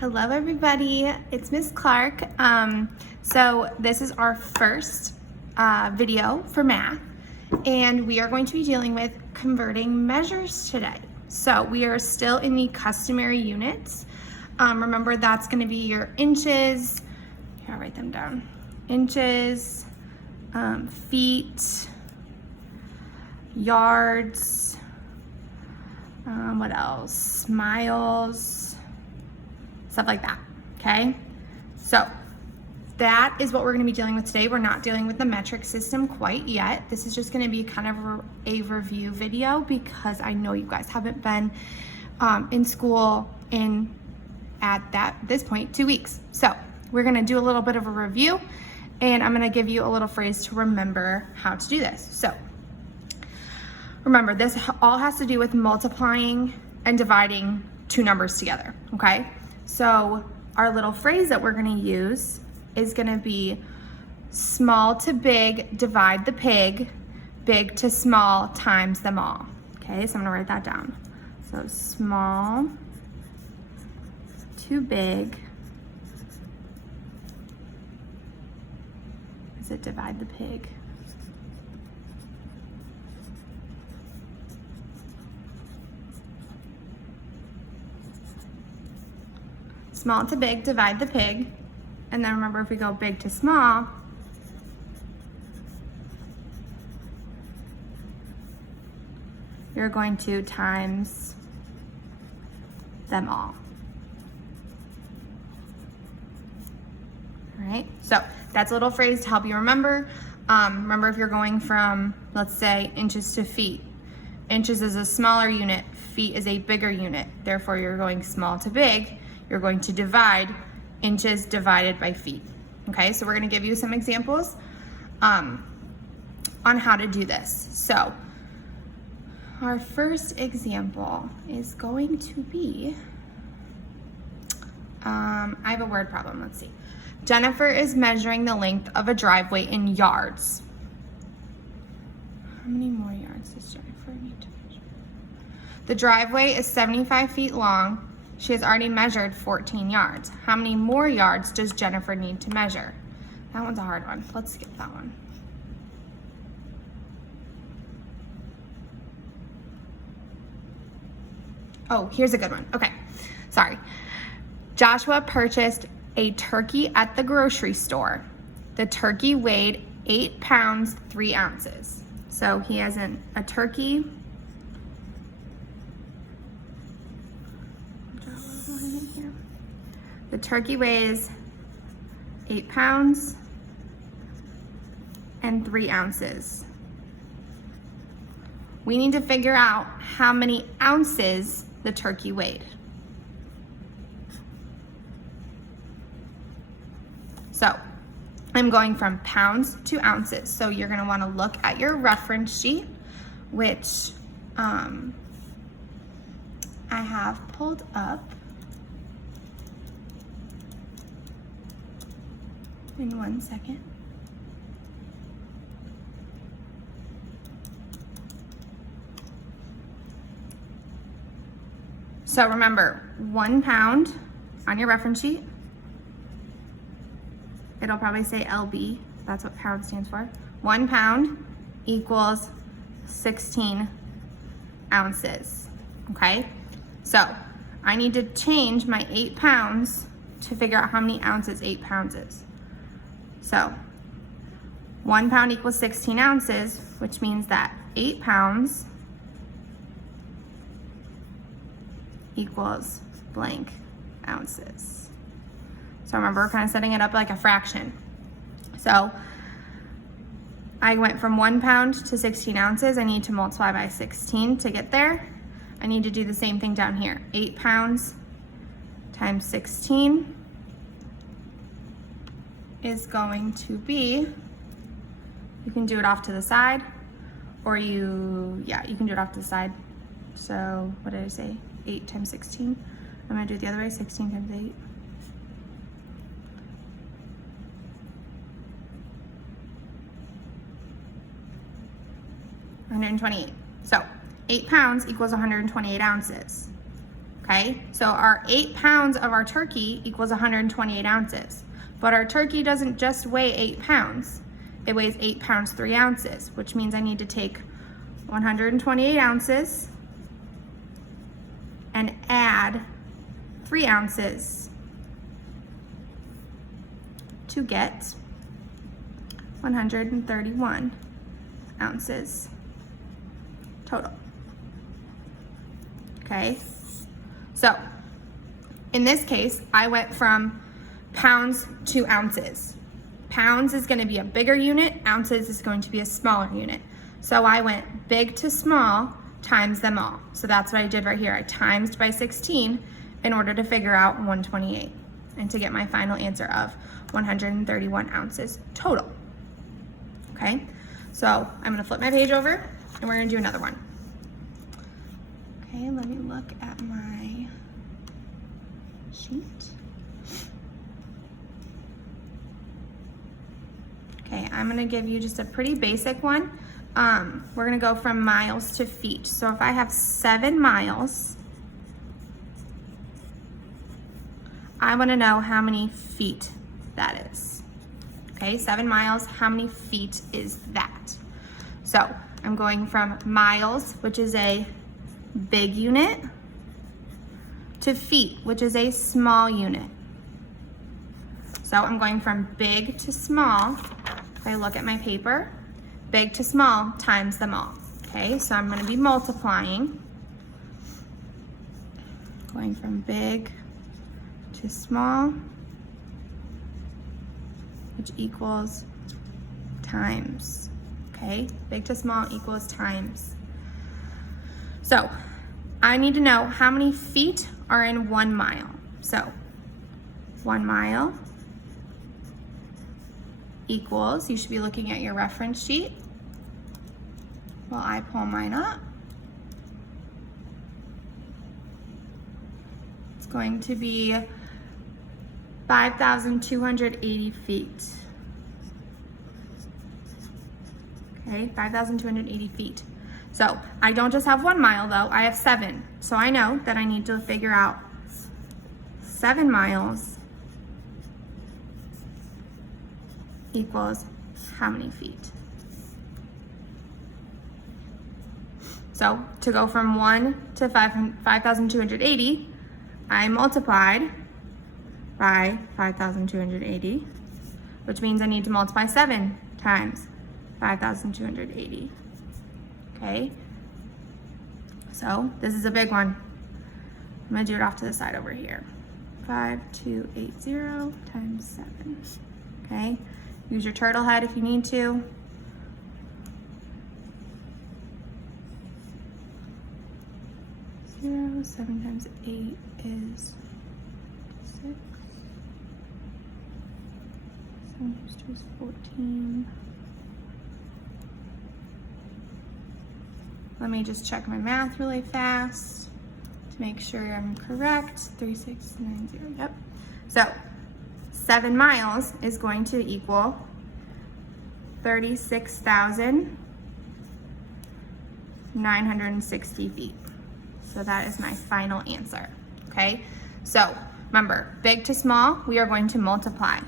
Hello everybody, it's Miss Clark. So this is our first video for math, and we are going to be dealing with converting measures today. So we are still in the customary units. Remember, that's going to be your inches. Here, I'll write them down. Inches, feet, yards, what else? Miles, stuff like that, okay? So that is what we're gonna be dealing with today. We're not dealing with the metric system quite yet. This is just gonna be kind of a review video because I know you guys haven't been in school at this point 2 weeks. So we're gonna do a little bit of a review, and I'm gonna give you a little phrase to remember how to do this. So remember, this all has to do with multiplying and dividing two numbers together, okay? So our little phrase that we're gonna use is gonna be small to big, divide the pig, big to small times them all. Okay, so I'm gonna write that down. So small to big, is it divide the pig? Small to big, divide the pig. And then remember, if we go big to small, you're going to times them all. All right, so that's a little phrase to help you remember. Remember, if you're going from, let's say, inches to feet, inches is a smaller unit, feet is a bigger unit. Therefore, you're going small to big. You're going to divide inches divided by feet. Okay, so we're gonna give you some examples on how to do this. So our first example is going to be, I have a word problem, let's see. Jennifer is measuring the length of a driveway in yards. How many more yards does Jennifer need to measure? The driveway is 75 feet long. She has already measured 14 yards. How many more yards does Jennifer need to measure? That one's a hard one. Let's skip that one. Oh, here's a good one. Okay, sorry. Joshua purchased a turkey at the grocery store. The turkey weighed 8 pounds, 3 ounces. So he has a turkey. The turkey weighs 8 pounds and 3 ounces. We need to figure out how many ounces the turkey weighed. So I'm going from pounds to ounces. So you're gonna wanna look at your reference sheet, which I have pulled up. In 1 second. So remember, 1 pound on your reference sheet. It'll probably say LB, that's what pound stands for. 1 pound equals 16 ounces, okay? So I need to change my 8 pounds to figure out how many ounces 8 pounds is. So 1 pound equals 16 ounces, which means that 8 pounds equals blank ounces. So remember, we're kind of setting it up like a fraction. So I went from 1 pound to 16 ounces. I need to multiply by 16 to get there. I need to do the same thing down here. 8 pounds times 16 is going to be, you can do it off to the side, or you can do it off to the side. So what did I say? 8 times 16. I'm gonna do it the other way, 16 times 8. $128. So 8 pounds equals 128 ounces. okay? So our 8 pounds of our turkey equals 128 ounces. But our turkey doesn't just weigh 8 pounds. It weighs 8 pounds, 3 ounces, which means I need to take 128 ounces and add 3 ounces to get 131 ounces total. Okay, so in this case, I went from pounds to ounces. Pounds is going to be a bigger unit, ounces is going to be a smaller unit. So I went big to small times them all. So that's what I did right here. I timesed by 16 in order to figure out 128 and to get my final answer of 131 ounces total. Okay, so I'm gonna flip my page over and we're gonna do another one. Okay, let me look at my sheet. Okay, I'm gonna give you just a pretty basic one. We're gonna go from miles to feet. So if I have 7 miles, I wanna know how many feet that is. Okay, 7 miles, how many feet is that? So I'm going from miles, which is a big unit, to feet, which is a small unit. So I'm going from big to small. If I look at my paper, big to small times them all. Okay, so I'm going to be multiplying. Going from big to small, which equals times. Okay, big to small equals times. So I need to know how many feet are in 1 mile. So 1 mile equals, you should be looking at your reference sheet while I pull mine up. It's going to be 5,280 feet. Okay, 5,280 feet. So I don't just have 1 mile though, I have 7. So I know that I need to figure out 7 miles equals how many feet. So to go from 1 to 5,280, I multiplied by 5,280, which means I need to multiply 7 times 5,280. Okay, so this is a big one. I'm gonna do it off to the side over here. 5,280 times 7. Okay, use your turtle head if you need to. Zero, 7 times 8 is 6. 7 times 2 is 14. Let me just check my math really fast to make sure I'm correct. 3690, yep. So 7 miles is going to equal 36,960 feet. So that is my final answer, okay? So remember, big to small, we are going to multiply.